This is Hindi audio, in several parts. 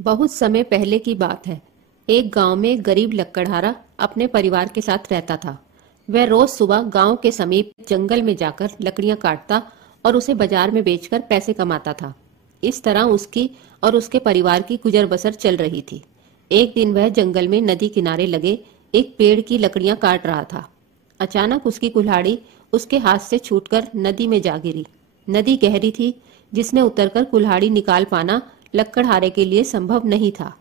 बहुत समय पहले की बात है। एक गांव में एक गरीब लकड़हारा अपने परिवार के साथ रहता था। वह रोज सुबह गांव के समीप जंगल में जाकर लकड़ियां काटता और उसे बाजार में बेचकर पैसे कमाता था। इस तरह उसकी और उसके परिवार की गुजर बसर चल रही थी। एक दिन वह जंगल में नदी किनारे लगे एक पेड़ की लकड़ियां काट रहा था। अचानक उसकी कुल्हाड़ी उसके हाथ से छूटकर नदी में जा गिरी। नदी गहरी थी, जिसमें उतरकर कुल्हाड़ी निकाल पाना लकड़हारे के लिए संभव नहीं था।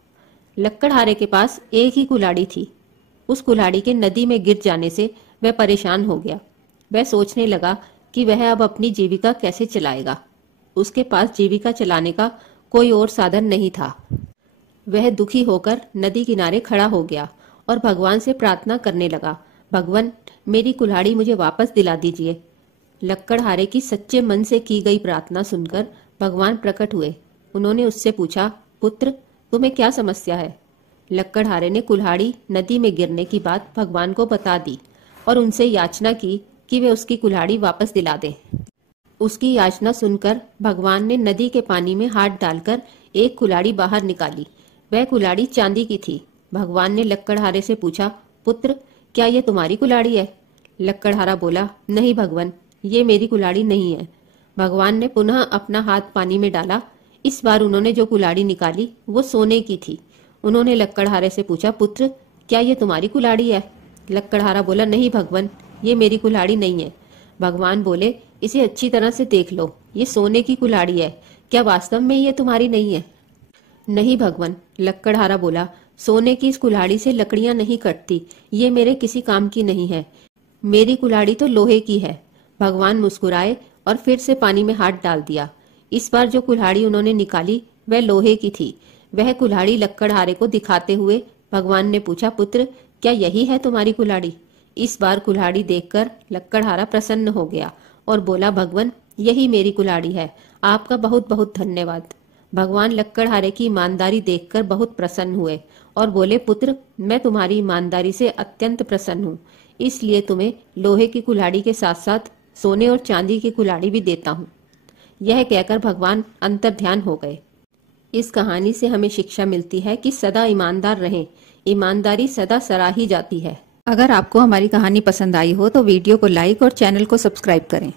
लकड़हारे के पास एक ही कुल्हाड़ी थी। उस कुल्हाड़ी के नदी में गिर जाने से वह परेशान हो गया। वह सोचने लगा कि वह अब अपनी जीविका कैसे चलाएगा। उसके पास जीविका चलाने का कोई और साधन नहीं था। वह दुखी होकर नदी किनारे खड़ा हो गया और भगवान से प्रार्थना करने लगा, भगवान, मेरी कुल्हाड़ी मुझे वापस दिला दीजिए। लकड़हारे की सच्चे मन से की गई प्रार्थना सुनकर भगवान प्रकट हुए। उन्होंने उससे पूछा, पुत्र, तुम्हें क्या समस्या है? लकड़हारे ने कुल्हाड़ी नदी में गिरने की बात भगवान को बता दी और उनसे याचना की कि वे उसकी कुल्हाड़ी वापस दिला दें। उसकी याचना सुनकर भगवान ने नदी के पानी में हाथ डालकर एक कुल्हाड़ी बाहर निकाली। वह कुल्हाड़ी चांदी की थी। भगवान ने लकड़हारे से पूछा, पुत्र, क्या ये तुम्हारी कुल्हाड़ी है? लकड़हारा बोला, नहीं भगवान, ये मेरी कुल्हाड़ी नहीं है। भगवान ने पुनः अपना हाथ पानी में डाला। इस बार उन्होंने जो कुल्हाड़ी निकाली वो सोने की थी। उन्होंने लकड़हारे से पूछा, पुत्र, क्या ये तुम्हारी कुल्हाड़ी है? लकड़हारा बोला, नहीं भगवान, ये मेरी कुल्हाड़ी नहीं है। भगवान बोले, इसे अच्छी तरह से देख लो, ये सोने की कुल्हाड़ी है। क्या वास्तव में ये तुम्हारी नहीं है? नहीं भगवान, लकड़हारा बोला, सोने की इस कुल्हाड़ी से लकड़ियां नहीं कटती। ये मेरे किसी काम की नहीं है। मेरी कुल्हाड़ी तो लोहे की है। भगवान मुस्कुराए और फिर से पानी में हाथ डाल दिया। इस बार जो कुल्हाड़ी उन्होंने निकाली वह लोहे की थी। वह कुल्हाड़ी लकड़हारे को दिखाते हुए भगवान ने पूछा, पुत्र, क्या यही है तुम्हारी कुल्हाड़ी? इस बार कुल्हाड़ी देखकर लकड़हारा प्रसन्न हो गया और बोला, भगवान, यही मेरी कुल्हाड़ी है। आपका बहुत बहुत धन्यवाद। भगवान लकड़हारे की ईमानदारी देखकर बहुत प्रसन्न हुए और बोले, पुत्र, मैं तुम्हारी ईमानदारी से अत्यंत प्रसन्न हूँ, इसलिए तुम्हें लोहे की कुल्हाड़ी के साथ साथ सोने और चांदी की कुल्हाड़ी भी देता हूँ। यह कहकर भगवान अंतर्ध्यान हो गए। इस कहानी से हमें शिक्षा मिलती है कि सदा ईमानदार रहें। ईमानदारी सदा सराही जाती है। अगर आपको हमारी कहानी पसंद आई हो तो वीडियो को लाइक और चैनल को सब्सक्राइब करें।